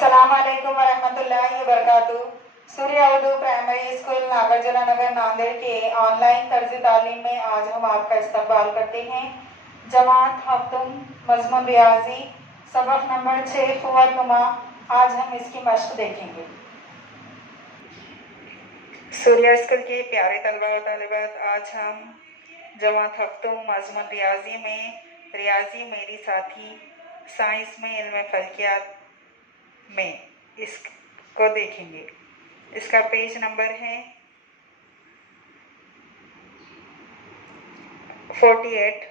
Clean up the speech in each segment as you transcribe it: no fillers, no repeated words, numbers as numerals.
अस्सलामुअलैकुम वरहमतुल्लाहि वबरकातुहू। सूर्य Urdu primary school Nagarjuna नगर नांदेड़ के ऑनलाइन तर्ज तालीम में आज हम आपका इस्तकबाल करते हैं। जमात हफ्तुम मजमून रियाजी सबक नंबर 6 क़ुव्वत नुमा। आज हम इसकी मश्क देखेंगे। सूर्य स्कूल के प्यारे तलबा और तालिबात, आज हम जमात हफ्तुम मजमून रियाजी में रियाजी मेरी साथी साइंस में इल्म फल्कियात में इसको देखेंगे। इसका पेज नंबर है 48।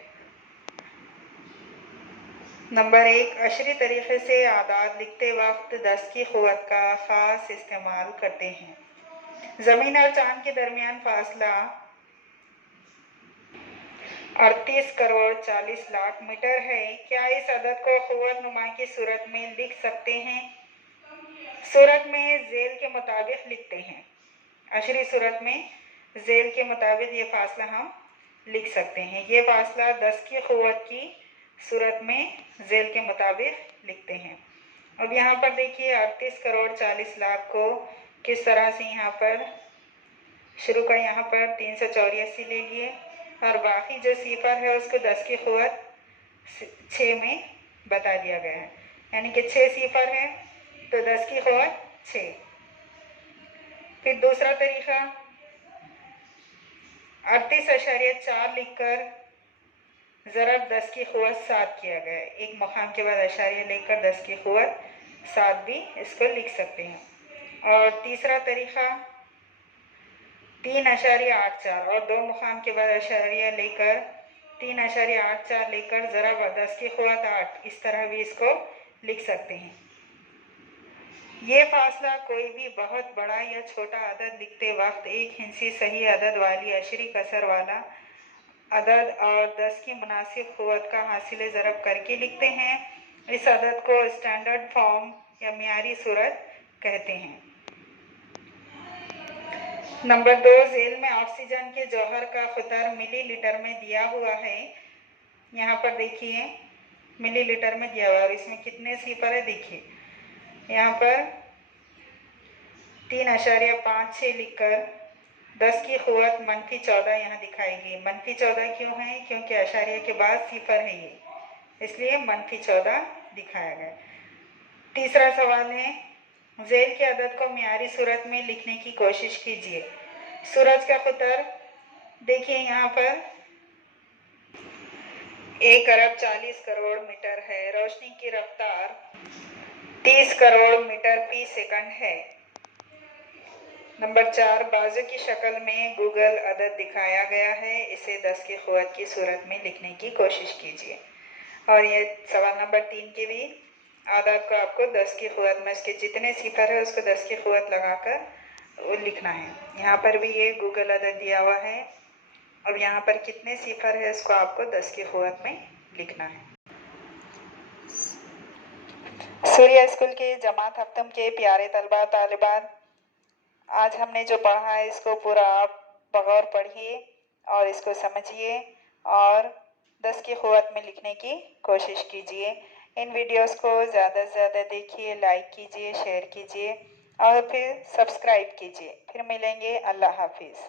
नंबर 1, अशरी तरीक़े से आदाद लिखते वक्त 10 की क़ुव्वत का ख़ास इस्तेमाल करते हैं। ज़मीन और चाँद के दरमियान फासला 38 करोड़ 40 लाख मीटर है। क्या इस अदद को क़ुव्वत नुमा की सूरत में लिख सकते हैं? सूरत में ज़ेल के मुताबिक लिखते हैं। अशरी सूरत में ज़ेल के मुताबिक ये फासला हम लिख सकते हैं। ये फासला 10 की क़ुव्वत की सूरत में ज़ेल के मुताबिक लिखते हैं। अब यहाँ पर देखिए 38 करोड़ 40 लाख को किस तरह से यहाँ पर शुरू का यहाँ पर 384 ले लिए और बाकी जो सिफर है उसको 10 की क़ुव्वत 6 में बता दिया गया है, यानी कि 6 सिफर है तो 10 की क़ुव्वत 6। फिर दूसरा तरीक़ा 38.4 लिखकर ज़रब 10 की क़ुव्वत 7 किया गया है। एक मुक़ाम के बाद अशारिया लेकर 10 की क़ुव्वत 7 भी इसको लिख सकते हैं। और तीसरा तरीक़ा 3.84 और 2 मुक़ाम के बाद अशारिया लेकर 3.84 लेकर ज़रब 10 की क़ुव्वत 8, इस तरह भी इसको लिख सकते हैं। ये फासला कोई भी बहुत बड़ा या छोटा अदद लिखते वक्त एक हिस्सी सही अदद वाली अशरी कसर वाला अदद और 10 की मुनासिब क़ुव्वत का हासिल ज़रब करके लिखते हैं। इस अदद को स्टैंडर्ड फॉर्म या मियारी सूरत कहते हैं। नंबर 2, ज़ेल में ऑक्सीजन के जौहर का ख़ुतर मिलीलीटर में दिया हुआ है। यहाँ पर देखिए मिलीलीटर में दिया हुआ है और इसमें कितने सिफर है देखिए। यहाँ पर 3.56 लिखकर 10 की क़ुव्वत -14 यहाँ दिखाई गई। -14 क्यों है? क्योंकि अशारिया के बाद सिफर है ये, इसलिए -14 दिखाया गया। तीसरा सवाल है, ज़ेल के अदद को मियारी सूरत में लिखने की कोशिश कीजिए। सूरज का ख़ुतर देखिए यहाँ पर 1 अरब 40 करोड़ मीटर है। रोशनी की रफ्तार 30 करोड़ मीटर फी सेकंड है। नंबर 4, बाजू की शक्ल में गूगल अदद दिखाया गया है, इसे 10 की क़ुव्वत की सूरत में लिखने की कोशिश कीजिए। और ये सवाल नंबर 3 के भी आदाद को आपको 10 की क़ुव्वत में इसके जितने सिफर है उसको 10 की क़ुव्वत लगाकर वो लिखना है। यहाँ पर भी ये गूगल अदद दिया हुआ है और यहाँ पर कितने सिफर है इसको आपको 10 की क़ुव्वत में लिखना है। सूर्य स्कूल के जमात हफ्तुम के प्यारे तलबा तालिबात, आज हमने जो पढ़ा है इसको पूरा आप बगौर पढ़िए और इसको समझिए और 10 की क़ुव्वत में लिखने की कोशिश कीजिए। इन वीडियोस को ज़्यादा से ज़्यादा देखिए, लाइक कीजिए, शेयर कीजिए और फिर सब्सक्राइब कीजिए। फिर मिलेंगे। अल्लाह हाफिज़।